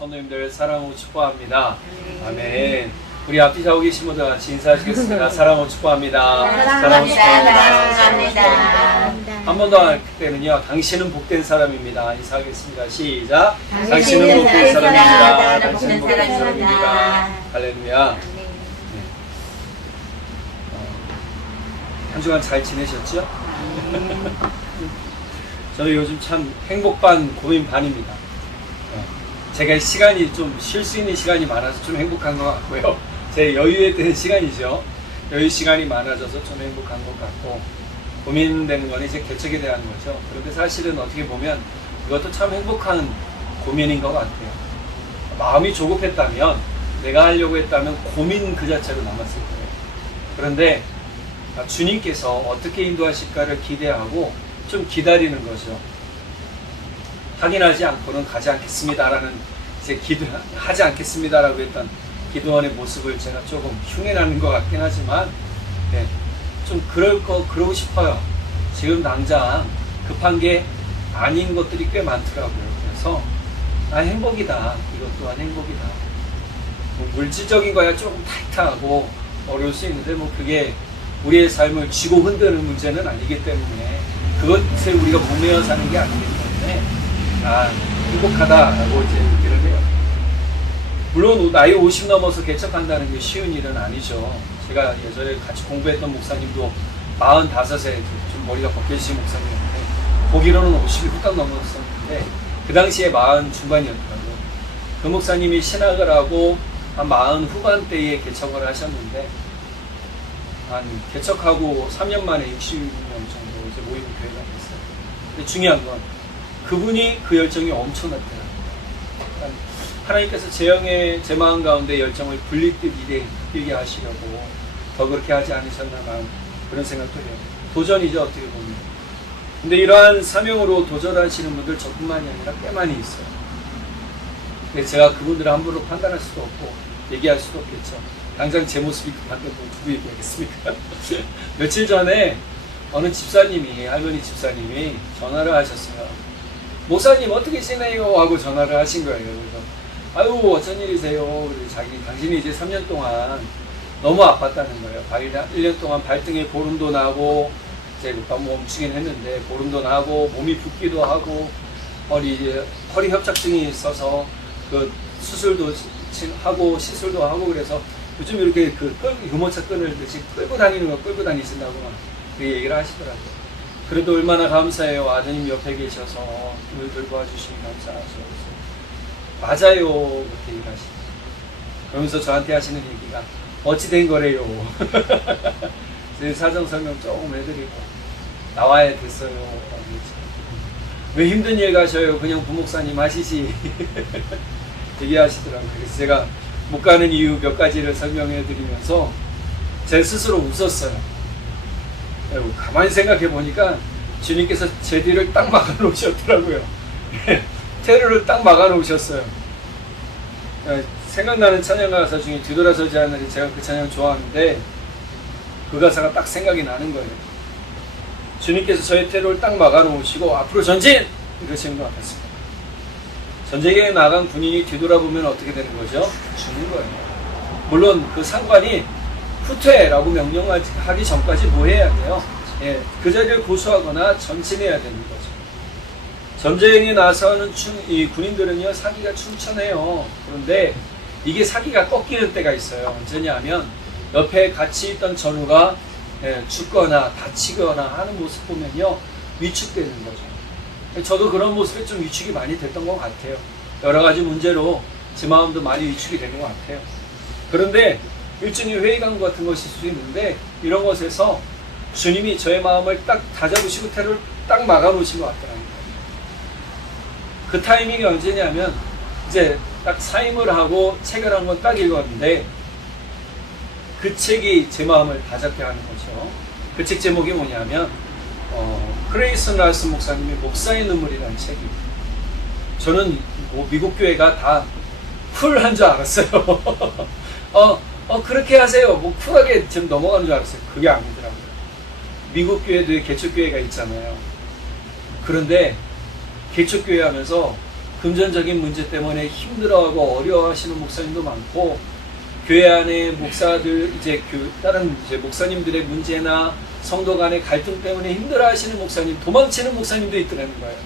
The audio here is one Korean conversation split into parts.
성도님들 사랑하고 축복합니다. 아멘. 우리 앞뒤 좌우 계신 분들 같이 인사하시겠습니다. 사랑하고 축복합니다. 사랑하고 축복합니다. 한 번 더 할 때는요. 당신은 복된 사람입니다. 인사하겠습니다. 시작. 당신은 복된 사람입니다. 당신은 복된 사람입니다. 할렐루야. 한 주간 잘 지내셨죠? 저는 요즘 참 행복 반 고민 반입니다. 제가 시간이 좀 쉴 수 있는 시간이 많아서 좀 행복한 것 같고요. 제 여유에 대한 시간이죠. 여유 시간이 많아져서 좀 행복한 것 같고, 고민되는 건 이제 개척에 대한 거죠. 그런데 사실은 어떻게 보면 이것도 참 행복한 고민인 것 같아요. 마음이 조급했다면, 내가 하려고 했다면 고민 그 자체로 남았을 거예요. 그런데 주님께서 어떻게 인도하실까를 기대하고 좀 기다리는 거죠. 확인하지 않고는 가지 않겠습니다라는, 이제 기도하지 않겠습니다라고 했던 기도원의 모습을 제가 조금 흉내나는 것 같긴 하지만, 좀 그러고 싶어요. 지금 당장 급한 게 아닌 것들이 꽤 많더라고요. 그래서 행복이다. 이것 또한 행복이다. 물질적인 거야 조금 타이트하고 어려울 수 있는데, 그게 우리의 삶을 쥐고 흔드는 문제는 아니기 때문에, 그것에 우리가 목매어 사는 게 아니기 때문에 행복하다라고 이제 얘기를 해요. 물론 나이 50 넘어서 개척한다는 게 쉬운 일은 아니죠. 제가 예전에 같이 공부했던 목사님도 45세 좀 머리가 벗겨지신 목사님인데, 보기로는 50이 훌쩍 넘었었는데 그 당시에 40 중반이었더라고요. 그 목사님이 신학을 하고 한 40 후반대에 개척을 하셨는데, 한 개척하고 3년 만에 60명 정도 이제 모이는 교회가 됐어요. 근데 중요한 건 그분이 그 열정이 엄청났대요. 하나님께서 제 마음 가운데 열정을 불릴듯 일게 하시려고 더 그렇게 하지 않으셨나 그런 생각도 해요. 도전이죠, 어떻게 보면. 근데 이러한 사명으로 도전하시는 분들 저뿐만이 아니라 꽤 많이 있어요. 근데 제가 그분들을 함부로 판단할 수도 없고 얘기할 수도 없겠죠. 당장 제 모습이 급한데 누구 얘기하겠습니까? 며칠 전에 어느 집사님이, 할머니 집사님이 전화를 하셨어요. 목사님 어떻게 지내요? 하고 전화를 하신 거예요. 그래서 아유 어쩐 일이세요? 당신이 이제 3년 동안 너무 아팠다는 거예요. 1년 동안 발등에 보름도 나고, 이제 멈추긴 했는데 보름도 나고, 몸이 붓기도 하고, 허리 협착증이 있어서 그 수술도 하고 시술도 하고, 그래서 요즘 이렇게 유모차 끈을 끌고 다니신다고 막 그 얘기를 하시더라고요. 그래도 얼마나 감사해요. 아드님 옆에 계셔서 늘 돌봐주시니 감사하죠. 맞아요. 그렇게 얘기를 하시죠. 그러면서 저한테 하시는 얘기가 어찌 된 거래요. 사정 설명 조금 해드리고 나와야 됐어요. 왜 힘든 일 가셔요? 그냥 부목사님 하시지. 얘기하시더라고요. 그래서 제가 못 가는 이유 몇 가지를 설명해 드리면서 제 스스로 웃었어요. 가만히 생각해 보니까 주님께서 제 뒤를 딱 막아 놓으셨더라고요. 테러를 딱 막아 놓으셨어요. 생각나는 찬양 가사 중에 뒤돌아서지 않으리, 제가 그 찬양 좋아하는데 그 가사가 딱 생각이 나는 거예요. 주님께서 저의 테러를 딱 막아 놓으시고 앞으로 전진! 이러시는 것 같았습니다. 전쟁에 나간 군인이 뒤돌아보면 어떻게 되는 거죠? 죽는 거예요. 물론 그 상관이 후퇴라고 명령하기 전까지 뭐 해야 돼요? 그 자리를 고수하거나 전진해야 되는 거죠. 전쟁에 나서는 이 군인들은요, 사기가 충천해요. 그런데 이게 사기가 꺾이는 때가 있어요. 언제냐면 옆에 같이 있던 전우가 죽거나 다치거나 하는 모습 보면요, 위축되는 거죠. 저도 그런 모습에 좀 위축이 많이 됐던 것 같아요. 여러 가지 문제로 제 마음도 많이 위축이 되는 것 같아요. 그런데 일종의 회의감 같은 것일 수 있는데, 이런 것에서 주님이 저의 마음을 딱 다잡으시고 테러를 딱 막아놓으신 것 같더라고요. 그 타이밍이 언제냐면 이제 딱 사임을 하고 책을 한 권 딱 읽었는데, 그 책이 제 마음을 다잡게 하는 거죠. 그 책 제목이 뭐냐면 크레이슨 라슨 목사님의 목사의 눈물이라는 책이. 저는 미국 교회가 다 쿨한 줄 알았어요. 그렇게 하세요. 쿨하게 좀 넘어가는 줄 알았어요. 그게 아니더라고요. 미국 교회도 개척교회가 있잖아요. 그런데 개척교회 하면서 금전적인 문제 때문에 힘들어하고 어려워하시는 목사님도 많고, 교회 안에 목사들, 다른 목사님들의 문제나 성도 간의 갈등 때문에 힘들어하시는 목사님, 도망치는 목사님도 있더라는 거예요.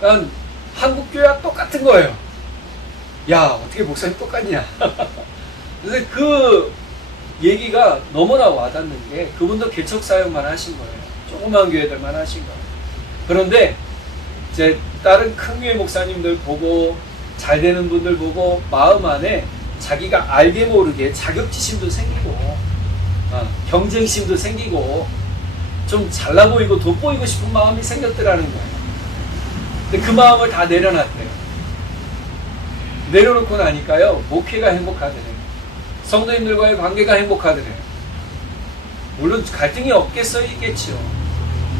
그러니까 한국 교회와 똑같은 거예요. 야, 어떻게 목사님 똑같냐? 그래서 그 얘기가 너무나 와닿는 게, 그분도 개척 사역만 하신 거예요. 조그만 교회들만 하신 거예요. 그런데 이제 다른 큰 교회 목사님들 보고, 잘 되는 분들 보고, 마음 안에 자기가 알게 모르게 자격지심도 생기고, 경쟁심도 생기고, 좀 잘나 보이고 돋보이고 싶은 마음이 생겼더라는 거예요. 근데 그 마음을 다 내려놨대요. 내려놓고 나니까요, 목회가 행복하더래요. 성도님들과의 관계가 행복하더래요. 물론 갈등이 없겠어요, 있겠죠.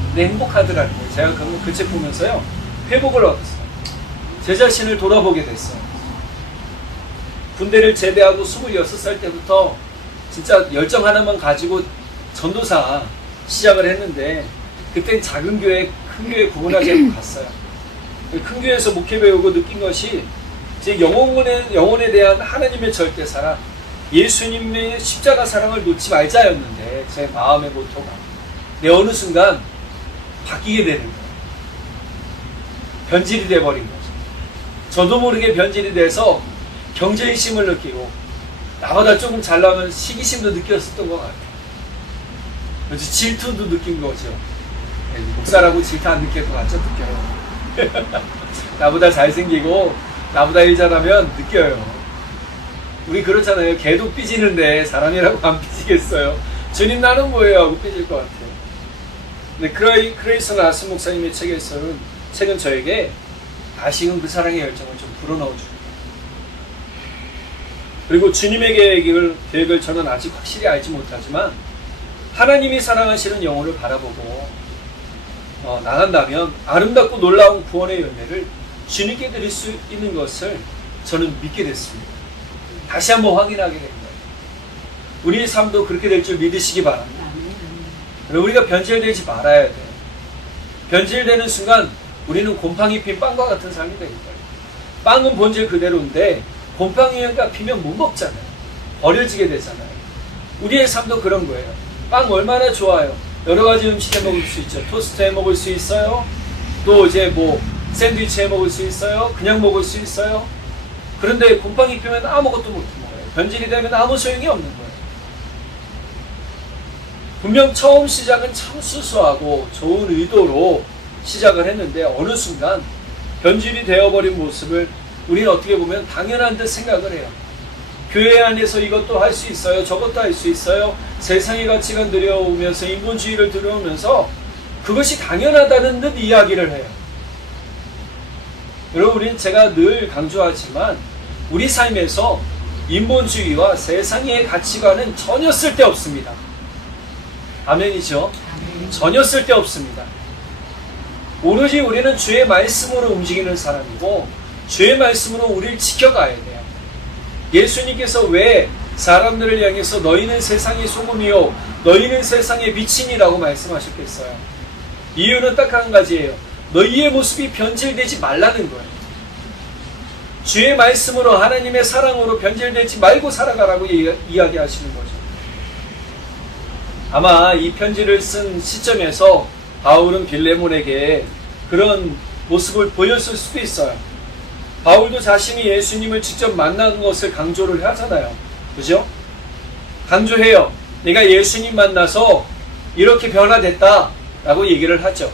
근데 행복하더라는 거예요. 제가 그 책 보면서요, 회복을 얻었어요. 제 자신을 돌아보게 됐어요. 군대를 제대하고 26살 때부터 진짜 열정 하나만 가지고 전도사 시작을 했는데, 그땐 작은 교회, 큰 교회 구분하지 않고 갔어요. 큰 교회에서 목회 배우고 느낀 것이, 제 영혼에 대한 하나님의 절대 사랑, 예수님의 십자가 사랑을 놓지 말자였는데, 제 마음의 모토가. 근데 어느 순간 바뀌게 되는 거예요. 변질이 돼버린 거죠. 저도 모르게 변질이 돼서 경제의심을 느끼고, 나보다 조금 잘나면 시기심도 느꼈었던 것 같아요. 그래서 질투도 느낀 거죠. 목사라고 질투 안 느낄 것 같죠? 느껴요. 나보다 잘생기고 나보다 일 잘하면 느껴요. 우리 그렇잖아요. 개도 삐지는데 사람이라고 안 삐지겠어요? 주님 나는 뭐예요? 하고 삐질 것 같아요. 근데 크레이스 라스 목사님의 책은 저에게 다시금 그 사랑의 열정을 좀 불어넣어줍니다. 그리고 주님의 계획을 저는 아직 확실히 알지 못하지만, 하나님이 사랑하시는 영혼을 바라보고 나간다면 아름답고 놀라운 구원의 열매를 주님께 드릴 수 있는 것을 저는 믿게 됐습니다. 다시 한번 확인하게 된 거예요. 우리의 삶도 그렇게 될 줄 믿으시기 바랍니다. 우리가 변질되지 말아야 돼요. 변질되는 순간 우리는 곰팡이 핀 빵과 같은 삶이 되는 거예요. 빵은 본질 그대로인데 곰팡이가 피면 못 먹잖아요. 버려지게 되잖아요. 우리의 삶도 그런 거예요. 빵 얼마나 좋아요. 여러 가지 음식에 먹을 수 있죠. 토스트에 먹을 수 있어요. 또 이제 샌드위치에 먹을 수 있어요. 그냥 먹을 수 있어요. 그런데 곰팡이 피면 아무것도 못 먹어요. 변질이 되면 아무 소용이 없는 거예요. 분명 처음 시작은 참 수수하고 좋은 의도로 시작을 했는데, 어느 순간 변질이 되어버린 모습을 우리는 어떻게 보면 당연한 듯 생각을 해요. 교회 안에서 이것도 할 수 있어요. 저것도 할 수 있어요. 세상의 가치가 들여오면서, 인본주의를 들여오면서 그것이 당연하다는 듯 이야기를 해요. 여러분, 우리는 제가 늘 강조하지만 우리 삶에서 인본주의와 세상의 가치관은 전혀 쓸데없습니다. 아멘이죠? 전혀 쓸데없습니다. 오로지 우리는 주의 말씀으로 움직이는 사람이고, 주의 말씀으로 우리를 지켜가야 돼요. 예수님께서 왜 사람들을 향해서 너희는 세상의 소금이요 너희는 세상의 빛이니라고 말씀하셨겠어요? 이유는 딱 한 가지예요. 너희의 모습이 변질되지 말라는 거예요. 주의 말씀으로, 하나님의 사랑으로 변질되지 말고 살아가라고 이야기하시는 거죠. 아마 이 편지를 쓴 시점에서 바울은 빌레몬에게 그런 모습을 보였을 수도 있어요. 바울도 자신이 예수님을 직접 만난 것을 강조를 하잖아요. 그죠? 강조해요. 내가 예수님 만나서 이렇게 변화됐다 라고 얘기를 하죠.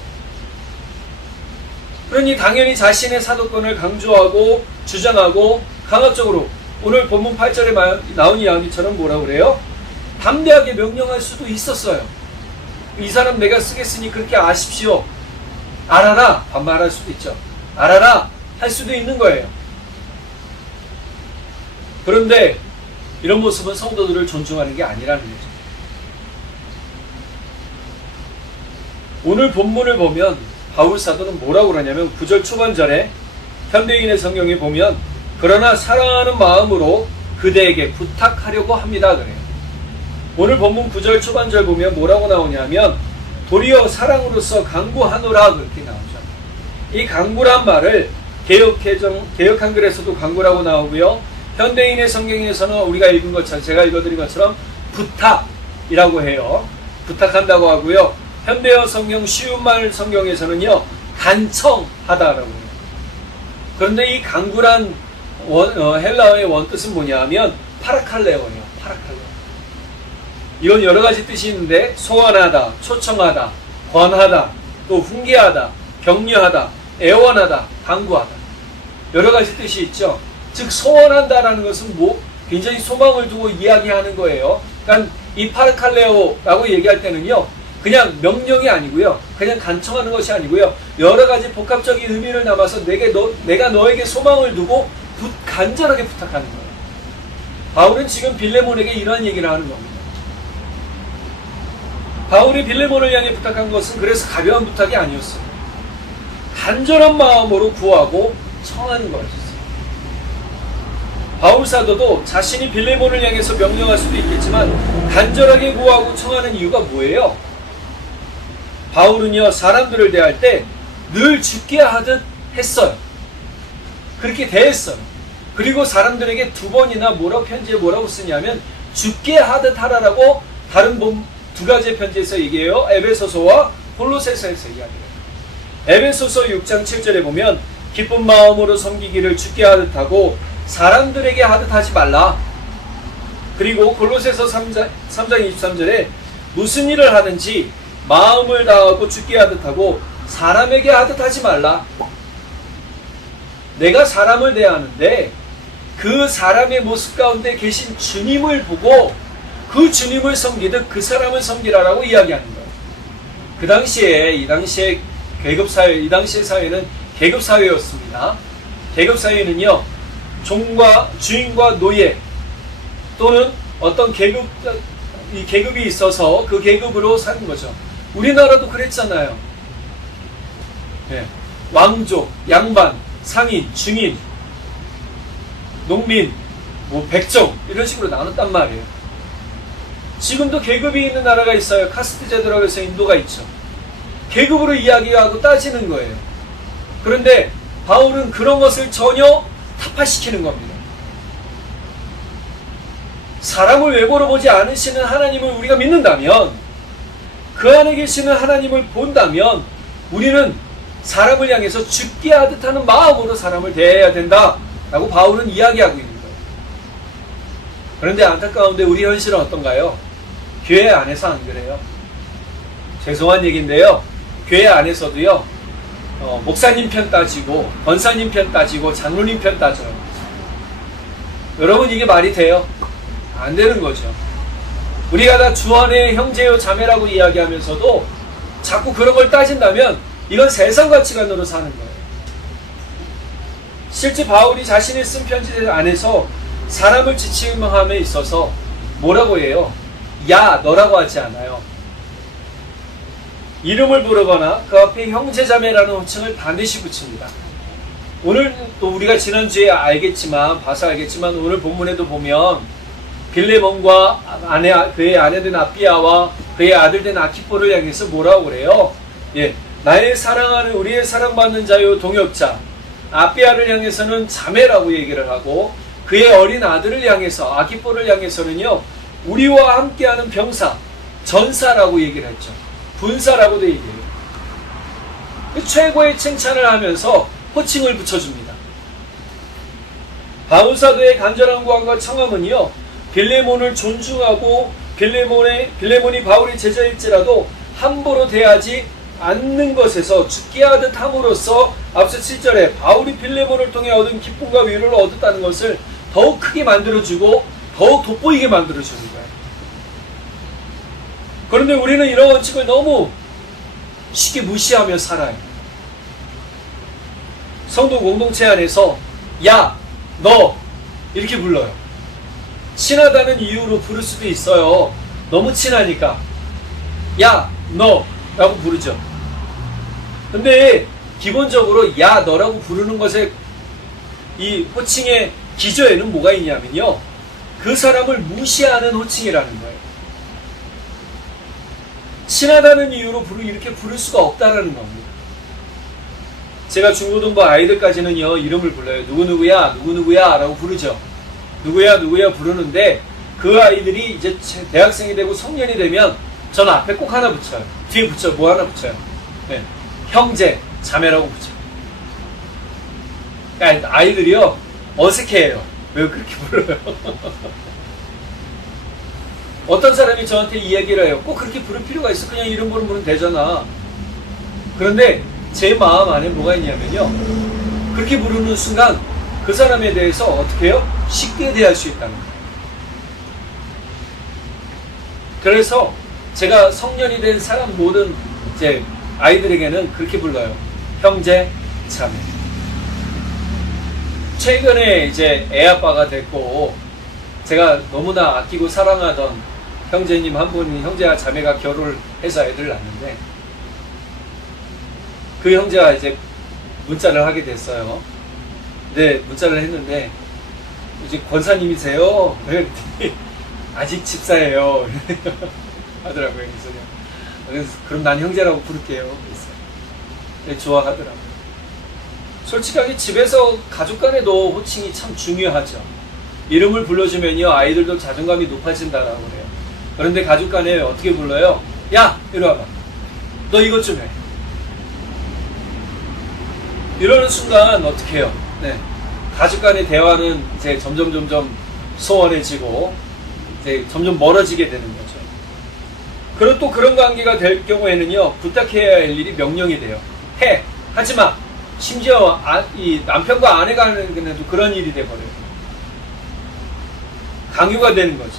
그러니 당연히 자신의 사도권을 강조하고 주장하고 강압적으로, 오늘 본문 8절에 나온 이야기처럼 뭐라 그래요? 담대하게 명령할 수도 있었어요. 이 사람 내가 쓰겠으니 그렇게 아십시오. 알아라 반말할 수도 있죠. 알아라 할 수도 있는 거예요. 그런데 이런 모습은 성도들을 존중하는 게 아니라는 거죠. 오늘 본문을 보면 바울 사도는 뭐라고 그러냐면 9절 초반절에 현대인의 성경에 보면 그러나 사랑하는 마음으로 그대에게 부탁하려고 합니다 그래요. 오늘 본문 9절 초반절 보면 뭐라고 나오냐면 도리어 사랑으로서 강구하노라 그렇게 나오죠. 이 강구란 말을 개역 한글에서도 강구라고 나오고요. 현대인의 성경에서는 우리가 읽은 것처럼, 제가 읽어드린 것처럼 부탁이라고 해요. 부탁한다고 하고요. 현대어 성경 쉬운 말 성경에서는요, 간청하다라고 해요. 그런데 이 강구란 헬라어의 원뜻은 뭐냐 하면 파라칼레오예요. 파라칼레오. 이건 여러 가지 뜻이 있는데, 소원하다, 초청하다, 권하다, 또 훈계하다, 격려하다, 애원하다, 강구하다. 여러 가지 뜻이 있죠. 즉 소원한다라는 것은 굉장히 소망을 두고 이야기하는 거예요. 그러니까 이 파라칼레오라고 얘기할 때는요, 그냥 명령이 아니고요, 그냥 간청하는 것이 아니고요, 여러 가지 복합적인 의미를 담아서 내가 너에게 소망을 두고 간절하게 부탁하는 거예요. 바울은 지금 빌레몬에게 이러한 얘기를 하는 겁니다. 바울이 빌레몬을 향해 부탁한 것은 그래서 가벼운 부탁이 아니었어요. 간절한 마음으로 구하고 청하는 거였어요. 바울 사도도 자신이 빌레몬을 향해서 명령할 수도 있겠지만 간절하게 구하고 청하는 이유가 뭐예요? 바울은요, 사람들을 대할 때 늘 죽게 하듯 했어요. 그렇게 대했어요. 그리고 사람들에게 2번이나 편지에 뭐라고 쓰냐면 죽게 하듯 하라라고 다른 두 가지의 편지에서 얘기해요. 에베소서와 콜로새서에서 이야기해요. 에베소서 6장 7절에 보면 기쁜 마음으로 섬기기를 죽게 하듯 하고 사람들에게 하듯 하지 말라. 그리고 골로새서 3장 23절에 무슨 일을 하든지 마음을 다하고 죽게 하듯 하고 사람에게 하듯 하지 말라. 내가 사람을 대하는데 그 사람의 모습 가운데 계신 주님을 보고 그 주님을 섬기듯 그 사람을 섬기라라고 이야기하는 거예요. 이 당시의 계급사회, 이 당시의 사회는 계급사회였습니다. 계급사회는요, 주인과 노예 또는 어떤 계급이 있어서 그 계급으로 사는 거죠. 우리나라도 그랬잖아요. 네. 왕족, 양반, 상인, 중인, 농민, 백정 이런 식으로 나눴단 말이에요. 지금도 계급이 있는 나라가 있어요. 카스트 제도라고 해서 인도가 있죠. 계급으로 이야기하고 따지는 거예요. 그런데 바울은 그런 것을 전혀 타파시키는 겁니다. 사람을 외모로 보지 않으시는 하나님을 우리가 믿는다면, 그 안에 계시는 하나님을 본다면 우리는 사람을 향해서 죽게 하듯 하는 마음으로 사람을 대해야 된다라고 바울은 이야기하고 있는 거예요. 그런데 안타까운데 우리 현실은 어떤가요? 교회 안에서 안 그래요. 죄송한 얘기인데요, 교회 안에서도요, 목사님 편 따지고 권사님 편 따지고 장로님 편 따져요. 여러분, 이게 말이 돼요? 안 되는 거죠. 우리가 다 주 안에 형제요 자매라고 이야기하면서도 자꾸 그런 걸 따진다면 이건 세상 가치관으로 사는 거예요. 실제 바울이 자신이 쓴 편지 안에서 사람을 지칭함에 있어서 뭐라고 해요? 야, 너라고 하지 않아요. 이름을 부르거나 그 앞에 형제자매라는 호칭을 반드시 붙입니다. 오늘 또 우리가 지난주에 봐서 알겠지만 오늘 본문에도 보면 빌레몬과 그의 아내된 아비아와 그의 아들된 아키포를 향해서 뭐라고 그래요? 나의 사랑하는 우리의 사랑받는 자요 동역자 아비아를 향해서는 자매라고 얘기를 하고, 그의 어린 아들을 향해서 아키포를 향해서는요, 우리와 함께하는 병사, 전사라고 얘기를 했죠. 군사라고도 얘기해요. 최고의 칭찬을 하면서 호칭을 붙여줍니다. 바울사도의 간절한 구함과 청함은요, 빌레몬을 존중하고 빌레몬이 바울의 제자일지라도 함부로 대하지 않는 것에서 죽게 하듯 함으로써 앞서 7절에 바울이 빌레몬을 통해 얻은 기쁨과 위로를 얻었다는 것을 더욱 크게 만들어주고 더욱 돋보이게 만들어주는 거예요. 그런데 우리는 이런 원칙을 너무 쉽게 무시하며 살아요. 성도 공동체 안에서 야, 너 이렇게 불러요. 친하다는 이유로 부를 수도 있어요. 너무 친하니까 야, 너 라고 부르죠. 근데 기본적으로 야, 너라고 부르는 것에 이 호칭의 기저에는 뭐가 있냐면요, 그 사람을 무시하는 호칭이라는 거예요. 친하다는 이유로 이렇게 부를 수가 없다라는 겁니다. 제가 중고등부 아이들까지는요, 이름을 불러요. 누구누구야, 누구누구야 라고 부르죠. 누구야, 누구야 부르는데, 그 아이들이 이제 대학생이 되고 성년이 되면, 저는 앞에 꼭 하나 붙여요. 뒤에 뭐 하나 붙여요. 네. 형제, 자매라고 붙여요. 그러니까 아이들이요, 어색해해요. 왜 그렇게 불러요? 어떤 사람이 저한테 이야기를 해요. 꼭 그렇게 부를 필요가 있어. 그냥 이름 부르면 되잖아. 그런데 제 마음 안에 뭐가 있냐면요. 그렇게 부르는 순간 그 사람에 대해서 어떻게 해요? 쉽게 대할 수 있다는 거예요. 그래서 제가 성년이 된 사람 모든 이제 아이들에게는 그렇게 불러요. 형제, 자매. 최근에 이제 애아빠가 됐고 제가 너무나 아끼고 사랑하던 형제님 한 분이 형제와 자매가 결혼을 해서 애들을 낳는데 그 형제가 이제 문자를 하게 됐어요. 네, 문자를 했는데 이제 권사님이세요? 아직 집사예요. 하더라고요. 그래서 그럼 난 형제라고 부를게요. 그랬어요. 네, 좋아하더라고요. 솔직하게 집에서 가족 간에도 호칭이 참 중요하죠. 이름을 불러주면요 아이들도 자존감이 높아진다라고 그래요. 그런데 가족 간에 어떻게 불러요? 야! 이리 와봐. 너 이것 좀 해. 이러는 순간 어떻게 해요? 네. 가족 간의 대화는 이제 점점 소원해지고 이제 점점 멀어지게 되는 거죠. 그리고 또 그런 관계가 될 경우에는요 부탁해야 할 일이 명령이 돼요. 해! 하지마! 심지어 이 남편과 아내가 하는 데도 그런 일이 돼버려요. 강요가 되는 거죠.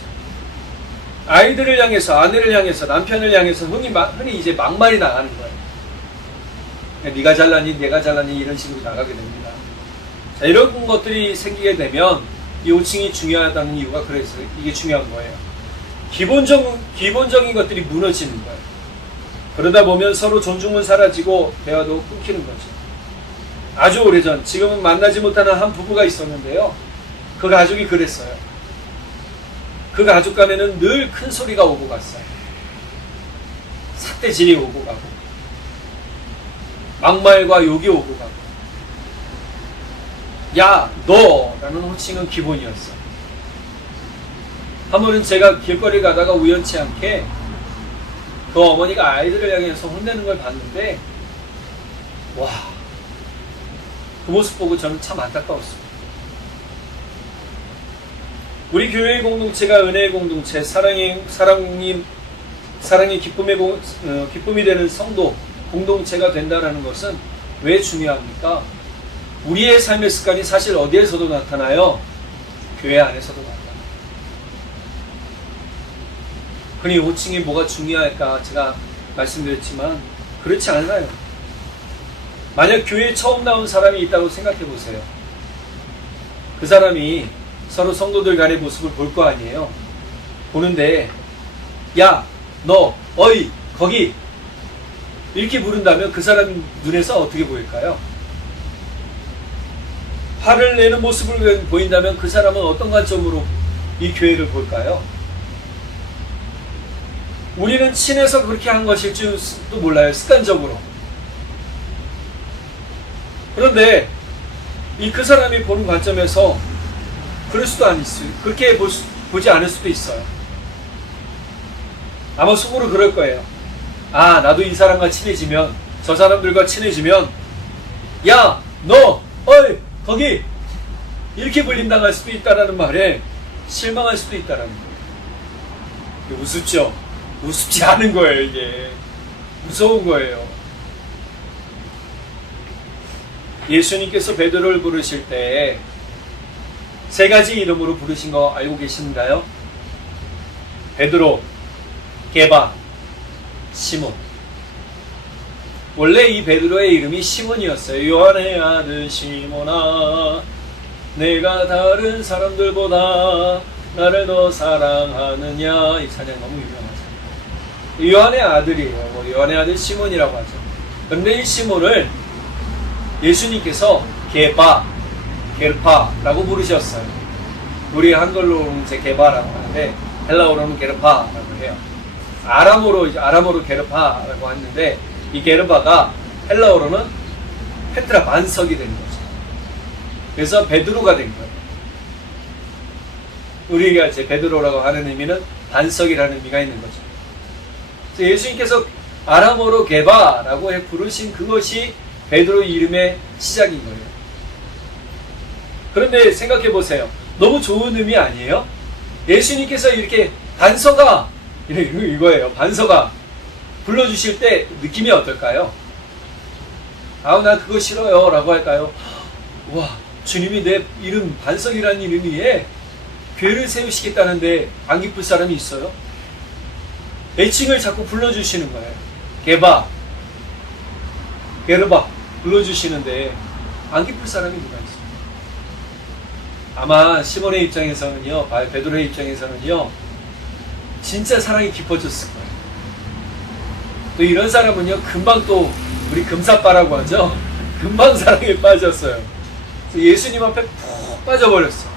아이들을 향해서, 아내를 향해서, 남편을 향해서 흔히 이제 막말이 나가는 거예요. 네가 잘나니, 내가 잘나니 이런 식으로 나가게 됩니다. 자, 이런 것들이 생기게 되면 이 호칭이 중요하다는 이유가 그래서 이게 중요한 거예요. 기본적인 것들이 무너지는 거예요. 그러다 보면 서로 존중은 사라지고 대화도 끊기는 거죠. 아주 오래전, 지금은 만나지 못하는 한 부부가 있었는데요. 그 가족이 그랬어요. 그 가족 간에는 늘 큰 소리가 오고 갔어요. 삿대질이 오고 가고 막말과 욕이 오고 가고 야, 너! 라는 호칭은 기본이었어. 한 번은 제가 길거리 가다가 우연치 않게 그 어머니가 아이들을 향해서 혼내는 걸 봤는데 와, 그 모습 보고 저는 참 안타까웠어요. 우리 교회의 공동체가 은혜의 공동체, 사랑이 기쁨이 되는 성도 공동체가 된다는 것은 왜 중요합니까? 우리의 삶의 습관이 사실 어디에서도 나타나요? 교회 안에서도 나타나요. 그러니 호칭이 뭐가 중요할까? 제가 말씀드렸지만 그렇지 않아요. 만약 교회에 처음 나온 사람이 있다고 생각해 보세요. 그 사람이 서로 성도들 간의 모습을 볼 거 아니에요. 보는데 야, 너, 어이, 거기 이렇게 부른다면 그 사람 눈에서 어떻게 보일까요? 화를 내는 모습을 보인다면 그 사람은 어떤 관점으로 이 교회를 볼까요? 우리는 친해서 그렇게 한 것일 줄도 몰라요. 습관적으로. 그런데 그 사람이 보는 관점에서 그럴 수도 아니어요. 그렇게 보지 않을 수도 있어요. 아마 속으로 그럴 거예요. 아, 나도 이 사람과 친해지면, 저 사람들과 친해지면 야, 너, 어이, 거기 이렇게 불림당할 수도 있다라는 말에 실망할 수도 있다라는 거예요. 우습죠? 우습지 않은 거예요. 이게 무서운 거예요. 예수님께서 베드로를 부르실 때 세 가지 이름으로 부르신 거 알고 계신가요? 베드로, 게바, 시몬. 원래 이 베드로의 이름이 시몬이었어요. 요한의 아들 시몬아, 내가 다른 사람들보다 나를 더 사랑하느냐. 이 찬양 너무 유명하죠. 요한의 아들이에요. 요한의 아들 시몬이라고 하죠. 그런데 이 시몬을 예수님께서 게르파라고 부르셨어요. 우리 한글로는 이제 게바라고 하는데 헬라어로는 게르파라고 해요. 아람어로 게르파라고 했는데 이 게르파가 헬라어로는 펜트라 반석이 된 거죠. 그래서 베드로가 된 거예요. 우리가 이제 베드로라고 하는 의미는 반석이라는 의미가 있는 거죠. 그래서 예수님께서 아람어로 게바라고 부르신 그것이 베드로 이름의 시작인 거예요. 그런데 생각해 보세요. 너무 좋은 의미 아니에요? 예수님께서 이렇게 반석아 이거예요. 반석아 불러주실 때 느낌이 어떨까요? 아우 나 그거 싫어요 라고 할까요? 와 주님이 내 이름 반석이라는 이름 위에 괴를 세우시겠다는데 안 기쁠 사람이 있어요? 애칭을 자꾸 불러주시는 거예요. 게바 게르바 불러주시는데 안 기쁠 사람이 누가 있어요? 아마 시몬의 입장에서는요, 베드로의 입장에서는요, 진짜 사랑이 깊어졌을 거예요. 또 이런 사람은요, 금방 또 우리 금사빠라고 하죠. 금방 사랑에 빠졌어요. 그래서 예수님 앞에 푹 빠져버렸어.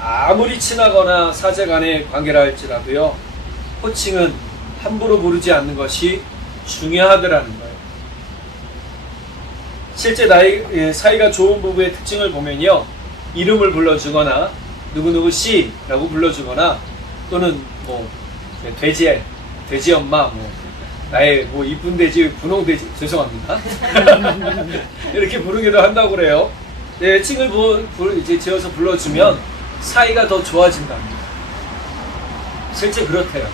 아무리 친하거나 사제간의 관계라 할지라도요, 호칭은 함부로 부르지 않는 것이 중요하더라는 거예요. 실제 사이가 좋은 부부의 특징을 보면요, 이름을 불러주거나 누구누구 씨라고 불러주거나 또는 뭐 돼지 엄마, 나의 뭐 이쁜 돼지, 분홍 돼지, 죄송합니다. 이렇게 부르기도 한다고 그래요. 애칭을 이제 지어서 불러주면 사이가 더 좋아진답니다. 실제 그렇대요.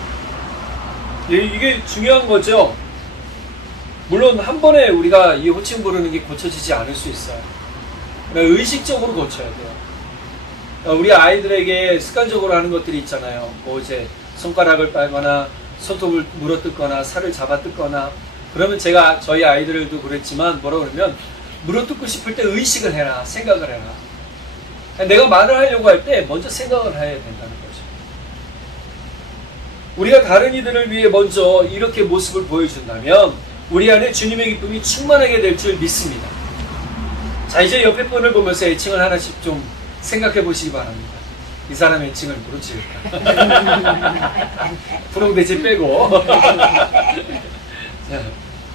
이게 중요한 거죠. 물론 한 번에 우리가 이 호칭 부르는 게 고쳐지지 않을 수 있어요. 의식적으로 고쳐야 돼요. 우리 아이들에게 습관적으로 하는 것들이 있잖아요. 뭐 이제 손가락을 빨거나 손톱을 물어뜯거나 살을 잡아뜯거나, 그러면 제가 저희 아이들도 그랬지만 뭐라 그러면 물어뜯고 싶을 때 의식을 해라, 생각을 해라. 내가 말을 하려고 할 때 먼저 생각을 해야 된다는 거죠. 우리가 다른 이들을 위해 먼저 이렇게 모습을 보여준다면 우리 안에 주님의 기쁨이 충만하게 될 줄 믿습니다. 자, 이제 옆에 분을 보면서 애칭을 하나씩 좀 생각해 보시기 바랍니다. 이 사람의 애칭을 뭐로 지을까? 분홍돼지 빼고 자,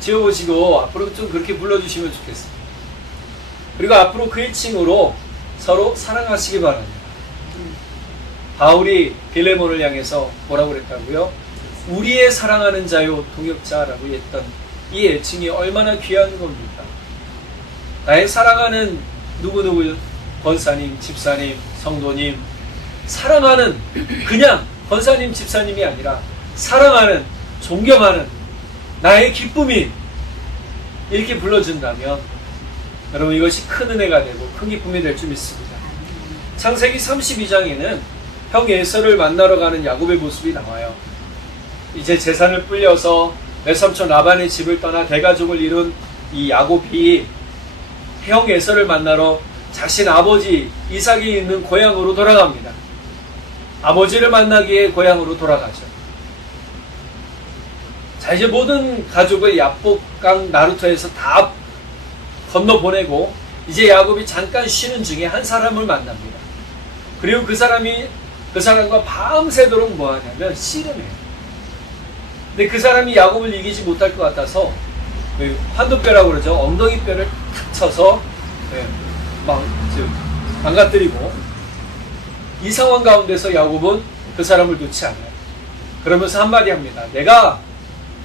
지어보시고 앞으로 좀 그렇게 불러주시면 좋겠습니다. 그리고 앞으로 그 애칭으로 서로 사랑하시기 바랍니다. 바울이 빌레몬을 향해서 뭐라고 그랬다고요? 우리의 사랑하는 자요 동역자라고 했던 이 애칭이 얼마나 귀한 겁니까? 나의 사랑하는 누구누구 권사님, 집사님, 성도님, 사랑하는 그냥 권사님, 집사님이 아니라 사랑하는, 존경하는 나의 기쁨이 이렇게 불러준다면 여러분 이것이 큰 은혜가 되고 큰 기쁨이 될 줄 믿습니다. 창세기 32장에는 형 에서를 만나러 가는 야곱의 모습이 나와요. 이제 재산을 불려서 외삼촌 라반의 집을 떠나 대가족을 이룬 이 야곱이 형 에서를 만나러 자신 아버지 이삭이 있는 고향으로 돌아갑니다. 아버지를 만나기 위해 고향으로 돌아가죠. 자, 이제 모든 가족을 야복강 나루터에서 다 건너보내고 이제 야곱이 잠깐 쉬는 중에 한 사람을 만납니다. 그리고 그 사람과 밤새도록 뭐 하냐면 씨름해요. 근데 그 사람이 야곱을 이기지 못할 것 같아서 환도뼈라고 그러죠. 엉덩이 뼈를 탁 쳐서 막 망가뜨리고, 이 상황 가운데서 야곱은 그 사람을 놓지 않아요. 그러면서 한마디 합니다. 내가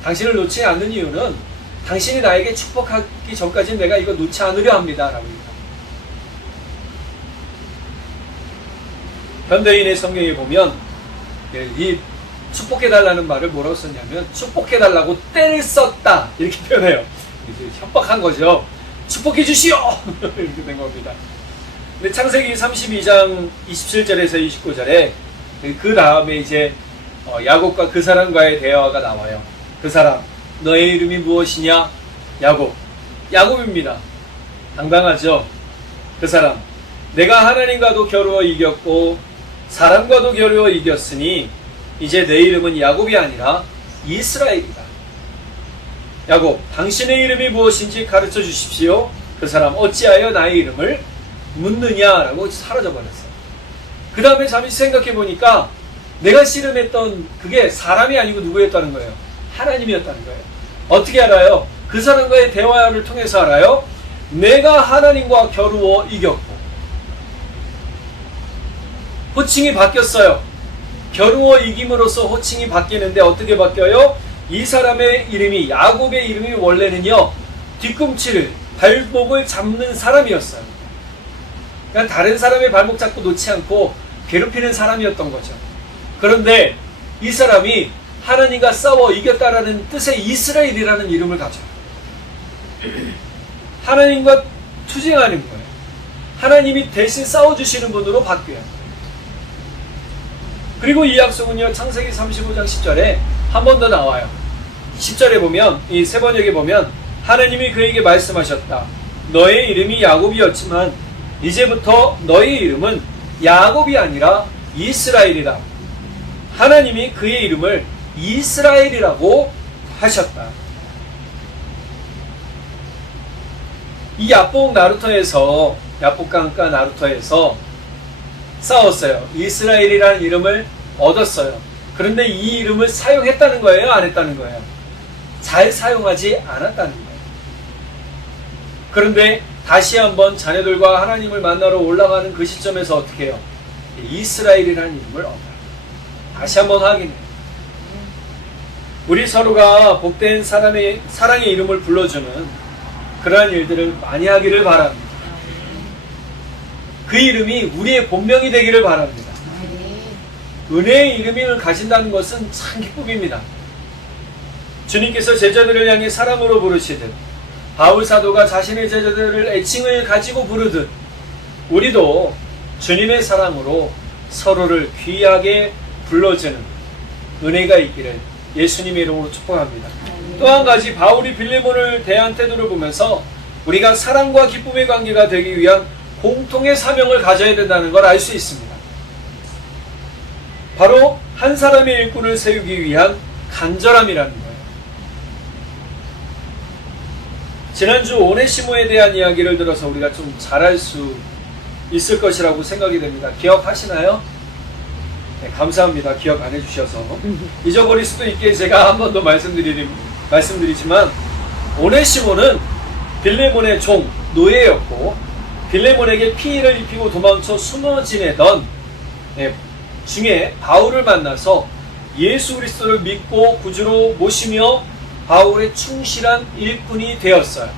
당신을 놓지 않는 이유는 당신이 나에게 축복하기 전까지는 내가 이거 놓지 않으려 합니다. 라고 합니다. 현대인의 성경에 보면 이 축복해달라는 말을 뭐라고 썼냐면 축복해달라고 때를 썼다 이렇게 표현해요. 협박한 거죠. 축복해 주시오 이렇게 된 겁니다. 근데 창세기 32장 27절에서 29절에 그 다음에 이제 야곱과 그 사람과의 대화가 나와요. 그 사람, 너의 이름이 무엇이냐? 야곱입니다. 당당하죠. 그 사람, 내가 하나님과도 겨루어 이겼고 사람과도 겨루어 이겼으니 이제 내 이름은 야곱이 아니라 이스라엘이다. 야곱, 당신의 이름이 무엇인지 가르쳐 주십시오. 그 사람, 어찌하여 나의 이름을 묻느냐라고 사라져버렸어요. 그 다음에 잠시 생각해 보니까 내가 씨름했던 그게 사람이 아니고 누구였다는 거예요? 하나님이었다는 거예요. 어떻게 알아요? 그 그 사람과의 대화를 통해서 알아요. 내가 하나님과 겨루어 이겼고, 호칭이 바뀌었어요. 겨루어 이김으로써 호칭이 바뀌는데 어떻게 바뀌어요? 이 사람의 이름이, 야곱의 이름이 원래는요, 뒤꿈치를, 발목을 잡는 사람이었어요. 그러니까 다른 사람의 발목 잡고 놓지 않고 괴롭히는 사람이었던 거죠. 그런데 이 사람이 하나님과 싸워 이겼다라는 뜻의 이스라엘이라는 이름을 가져요. 하나님과 투쟁하는 거예요. 하나님이 대신 싸워주시는 분으로 바뀌어요. 그리고 이 약속은요, 창세기 35장 10절에 한 번 더 나와요. 10절에 보면, 이 세 번역에 보면 하나님이 그에게 말씀하셨다. 너의 이름이 야곱이었지만 이제부터 너의 이름은 야곱이 아니라 이스라엘이다. 하나님이 그의 이름을 이스라엘이라고 하셨다. 이 야복 나루터에서, 야복강가 나루터에서 싸웠어요. 이스라엘이라는 이름을 얻었어요. 그런데 이 이름을 사용했다는 거예요? 안 했다는 거예요? 잘 사용하지 않았다는 거예요. 그런데 다시 한번 자녀들과 하나님을 만나러 올라가는 그 시점에서 어떻게 해요? 이스라엘이라는 이름을 얻어요. 다시 한번 확인해요. 우리 서로가 복된 사랑의 이름을 불러주는 그러한 일들을 많이 하기를 바랍니다. 그 이름이 우리의 본명이 되기를 바랍니다. 은혜의 이름을 가진다는 것은 참 기쁨입니다. 주님께서 제자들을 향해 사랑으로 부르시듯, 바울 사도가 자신의 제자들을 애칭을 가지고 부르듯, 우리도 주님의 사랑으로 서로를 귀하게 불러주는 은혜가 있기를 예수님의 이름으로 축복합니다. 또 한 가지, 바울이 빌레몬을 대한 태도를 보면서 우리가 사랑과 기쁨의 관계가 되기 위한 공통의 사명을 가져야 된다는 걸 알 수 있습니다. 바로 한 사람의 일꾼을 세우기 위한 간절함이라는 거예요. 지난주 오네시모에 대한 이야기를 들어서 우리가 좀 잘할 수 있을 것이라고 생각이 됩니다. 기억하시나요? 네, 감사합니다. 기억 안 해주셔서. 잊어버릴 수도 있게 제가 한 번 더 말씀드리지만, 오네시모는 빌레몬의 종, 노예였고, 빌레몬에게 피해를 입히고 도망쳐 숨어 지내던 중에 바울을 만나서 예수 그리스도를 믿고 구주로 모시며 바울의 충실한 일꾼이 되었어요.